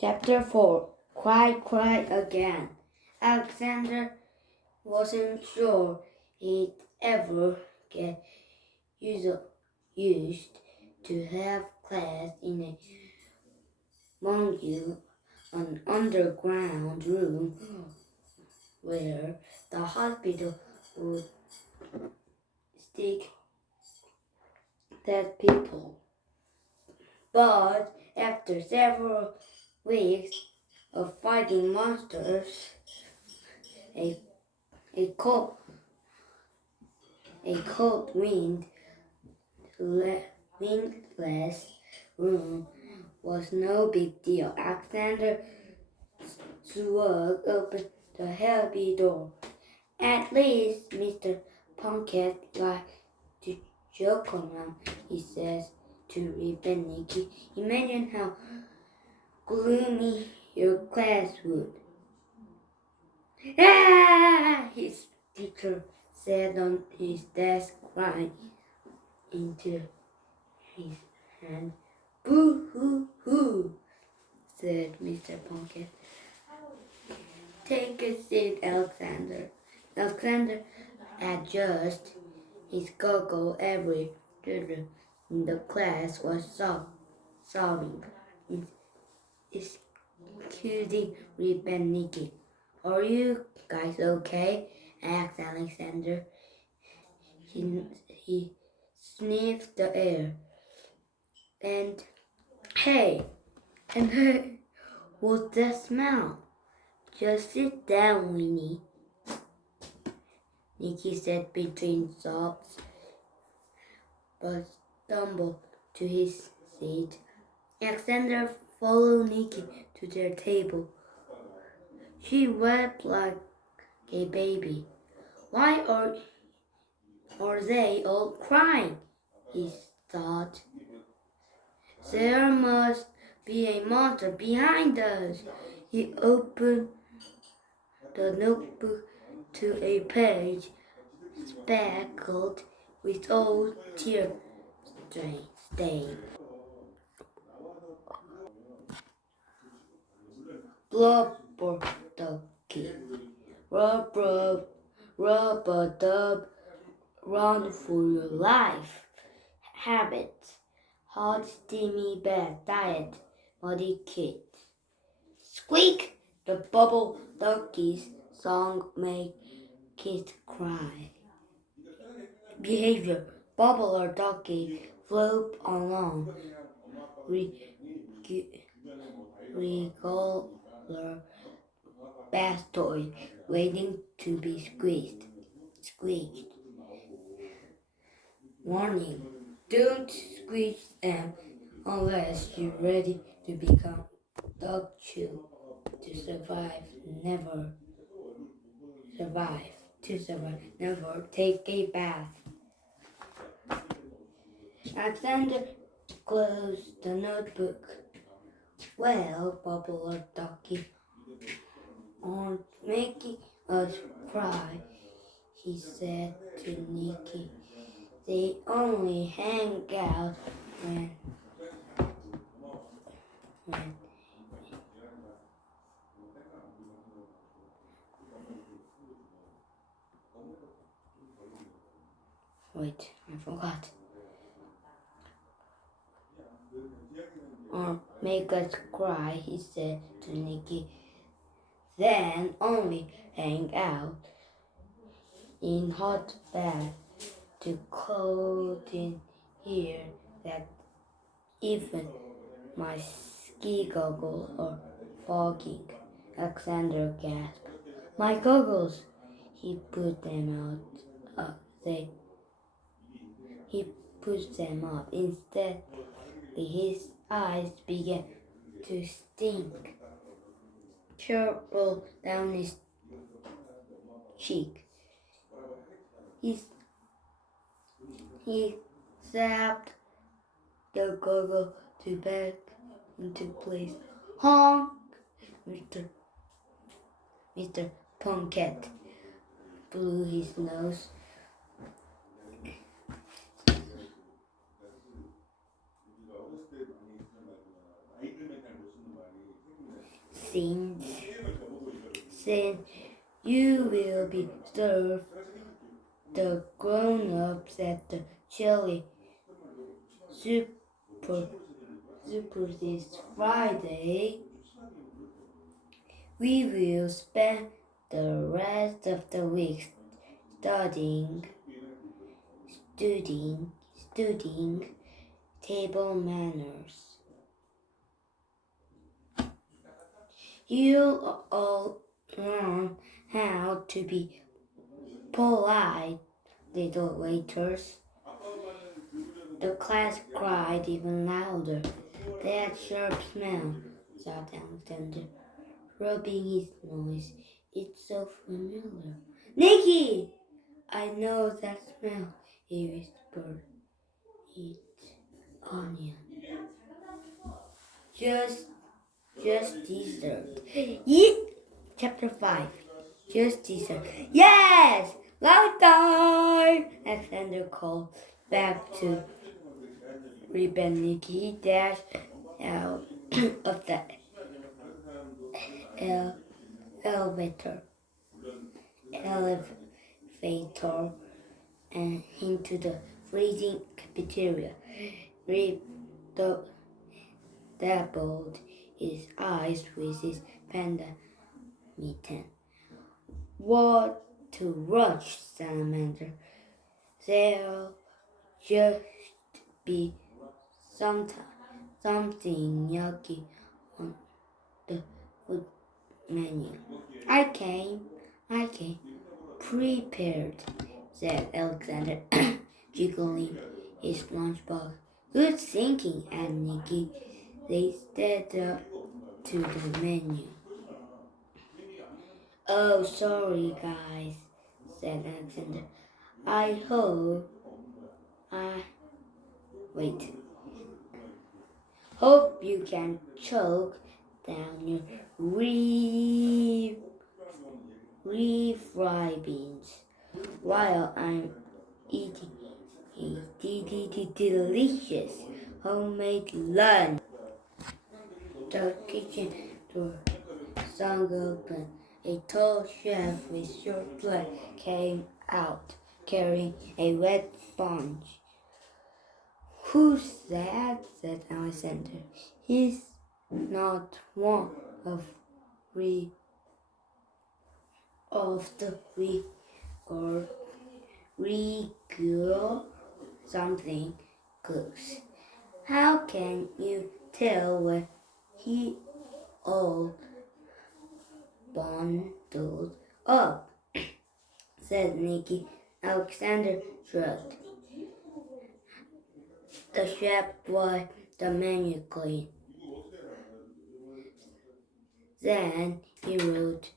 Chapter 4 Cry, Cry Again. Alexander wasn't sure he'd ever get used to have class in a monument, an underground room where the hospital would stick dead people. But after several weeks of fighting monsters, a cold windless room was no big deal. Alexander swung open the heavy door. At least Mr. Pumpkin liked to joke around, he says to Rip and Nicky. Imagine how gloomy your class would. Ah! His teacher sat on his desk crying into his hand. Boo-hoo-hoo, said Mr. Pumpkin. Take a seat, Alexander. Alexander adjusted his goggles. Every student in the class was sobbing, excusing Rip and Nicky. Are you guys okay? Asked Alexander. He sniffed the air. And hey, what's that smell? Just sit down, Winnie, Nicky said between sobs, but stumbled to his seat. Alexander followed Nicky to their table. She wept like a baby. Why are they all crying? He thought. There must be a monster behind us. He opened the notebook to a page speckled with old tear stain. Blubber ducky, rub-a-dub, run for your life. Habits, hot steamy bath diet, muddy kid. Squeak! The bubble ducky's song made kids cry. Behavior, bubble or ducky float along. Regular bath toy waiting to be squeezed. Warning, don't squeeze them unless you're ready to become dog chew. To survive, never take a bath. Alexander closed the notebook. Well, Bubble or Ducky aren't making us cry, he said to Nicky. They only hang out when Wait, I forgot. Or make us cry, he said to Nicky. Then only hang out in hot bath to cold in here that even my ski goggles are fogging. Alexander gasped. My goggles! He put them out. He put them up. Instead, his eyes began to stink. Tears rolled down his cheek. He zapped the goggle to back into place. Honk! Mr. Pumpkin blew his nose. since you will be served the grown-ups at the chili super this Friday. We will spend the rest of the week studying table manners. You'll all learn how to be polite little waiters. The class cried even louder. That sharp smell, thought Alexander, rubbing his nose. It's so familiar. Nicky! I know that smell, he whispered. It's onion. Just dessert. Yeet! Chapter 5. Just dessert. Yes! Long time! Alexander called back to Reuben. Nicky dashed out of the elevator and into the freezing cafeteria. Rip dabbled his eyes with his panda mitten. What to rush, Salamander. There'll just be something yucky on the food menu. I came prepared, said Alexander, jiggling his lunchbox. Good thinking, and Nicky. They stepped up to the menu. Oh, sorry, guys, said Alexander. I hope you can choke down your refried beans while I'm eating a delicious homemade lunch. The kitchen door swung open. A tall chef with short legs came out, carrying a wet sponge. Who's that? Said Alexander. He's not one of the regular something cooks. How can you tell when he all bundled up? Said Nicky. Alexander shrugged. The chef wiped the menu clean. Then he wrote,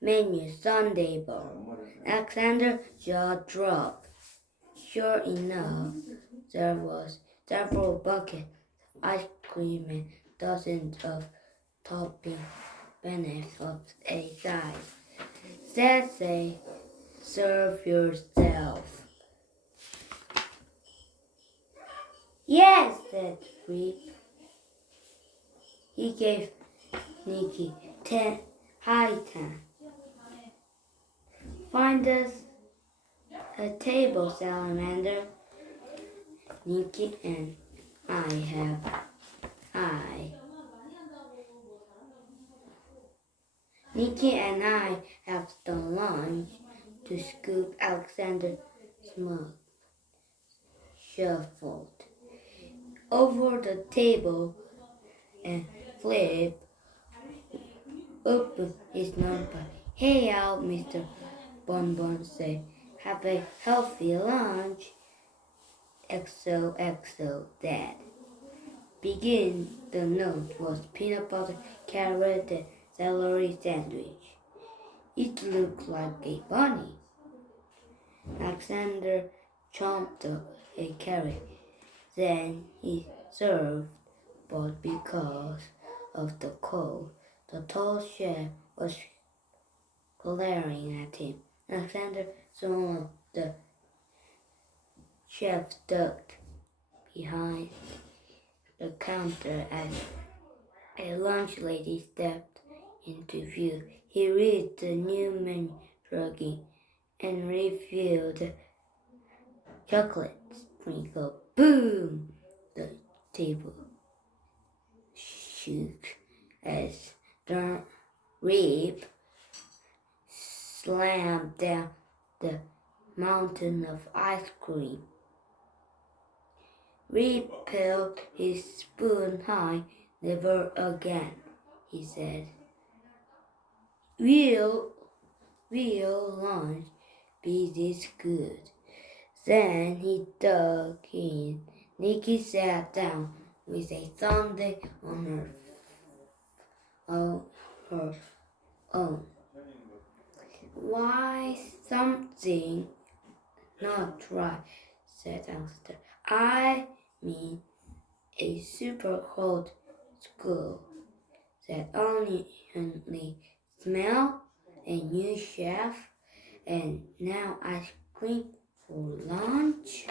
Menu Sunday bowl. Alexander's jaw dropped. Sure enough, there was several buckets of ice cream and dozens of topping beneath of a size. That say, serve yourself. Yes, said Rip. He gave Nicky 10 high 10. Find us a table, Salamander. Nicky and I have the lunch to scoop. Alexander smiled, shuffled over the table and flipped open his notebook. Hey out, Mr. Bonbon said. Have a healthy lunch. XOXO, Dad. Begin. The note was peanut butter, carrot, and celery sandwich. It looked like a bunny. Alexander chomped a carrot. Then he served, but because of the cold, the tall chef was glaring at him. Alexander saw the chef ducked behind the counter as A lunch lady stepped into view. He read the new menu, shrugging, and refilled the chocolate sprinkle. Boom! The table shook as the rib slammed down the mountain of ice cream. Rip held his spoon high. Never again, he said. Will lunch be this good? Then he dug in. Nikki sat down with a sundae on her own. Why, something not right, said Alexander. I mean, a super hot school, said only smell, a new chef, and now ice cream for lunch.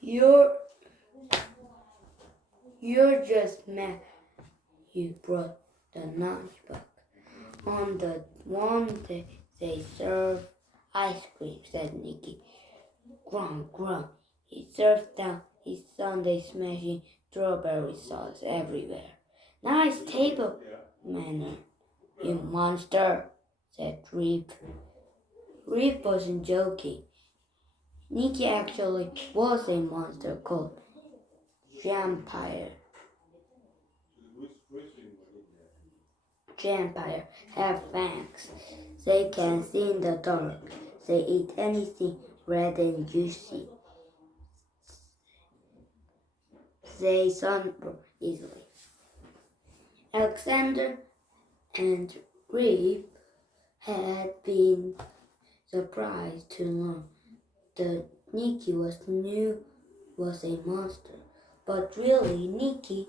You're just mad you brought the lunchbox. On the one day they serve ice cream, said Nicky. Grum, grum. He served down his sundae, smashing strawberry sauce everywhere. Nice table manner, you monster, said Rip. Rip wasn't joking. Nicky actually was a monster called Vampire. Vampire have fangs. They can see in the dark. They eat anything red and juicy. They sunburn easily. Alexander and Rip had been surprised to learn that Nicky was a monster. But really, Nicky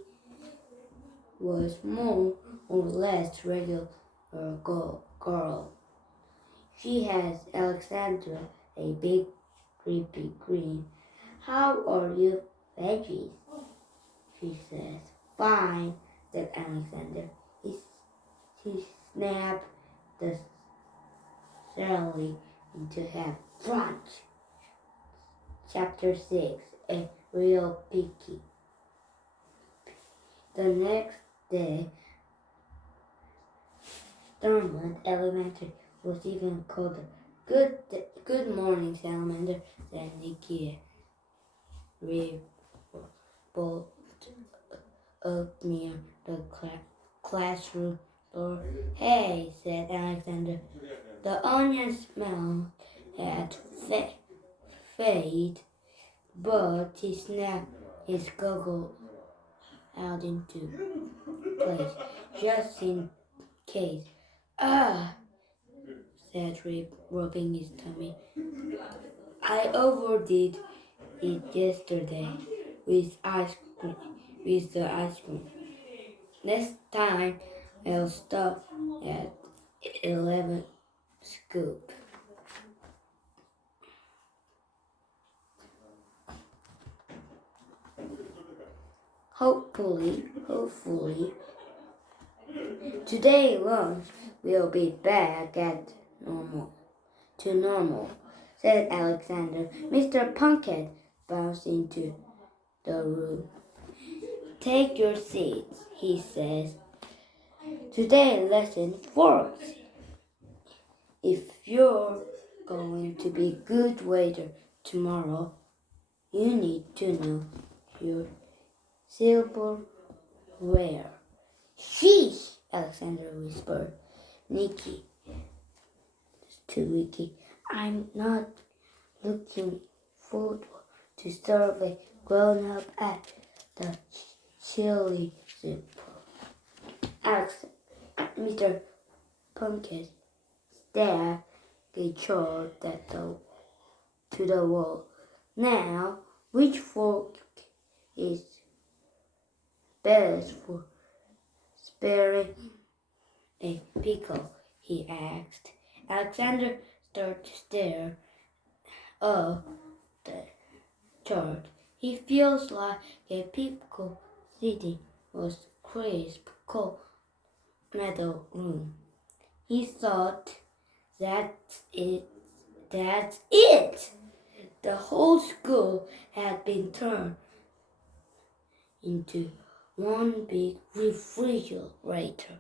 was more or less regular girl. She has Alexandra a big creepy grin. How are you, veggies? She says. Fine, said Alexander. He snapped the celery into half. Crunch! Chapter 6. A Real Picky. The next day, Thurmond Elementary was even colder. Good morning, Salamander, said Nicky. Rip bolted up near the classroom door. Hey, said Alexander. The onion smell had faded, but he snapped his goggles out into place, just in case. Ah, said Rip, rubbing his tummy. I overdid it yesterday with the ice cream. Next time I'll stop at 11 scoop. Hopefully, today lunch will be back at normal, said Alexander. Mr. Pumpkin bounced into the room. Take your seats, he says. Today lesson 4. If you're going to be a good waiter tomorrow, you need to know your silverware. Sheesh, Alexander whispered. Nicky to Nicky, I'm not looking forward to serve a grown-up at the chili soup. Mr. Pumpkin stared a chart to the wall. Now, which fork is best for sparing a pickle? He asked. Alexander started to stare up the chart. He feels like a people sitting was crisp, cold metal room. He thought, that's it, that's it! The whole school had been turned into one big refrigerator.